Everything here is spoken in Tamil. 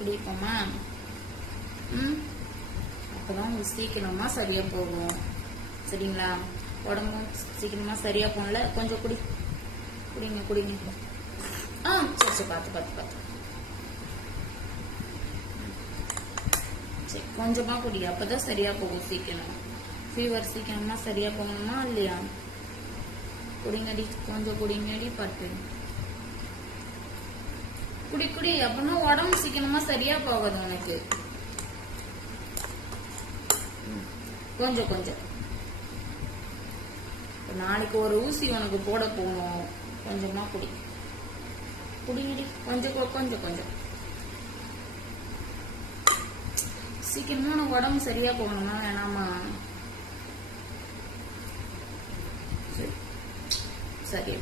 குடிப்போமா? அப்பதான் உங்களுக்கு சீக்கிரமா சரியா போகும். சரிங்களா? உடம்பும் சீக்கிரமா சரியா போகல. கொஞ்சம் குடிங்க குடிங்க. சரி பார்த்து சரி, கொஞ்சமா குடி. அப்பதான் சரியா போகும் சீக்கிரம். ஃபீவர் சீக்கிரமா சரியா போகணுமா இல்லையா? குடிங்கடி, கொஞ்சம் குடிங்கடி. பார்த்து குடி. அப்படின்னா உடம்பு சீக்கிரமா சரியா போகாது உனக்கு. கொஞ்சம் நாளைக்கு ஒரு ஊசி உனக்கு போட போகணும். கொஞ்சமா குடிங்கடி. கொஞ்சம் சீக்கிரமா உனக்கு உடம்பு சரியா போகணுமா வேணாமா? சரி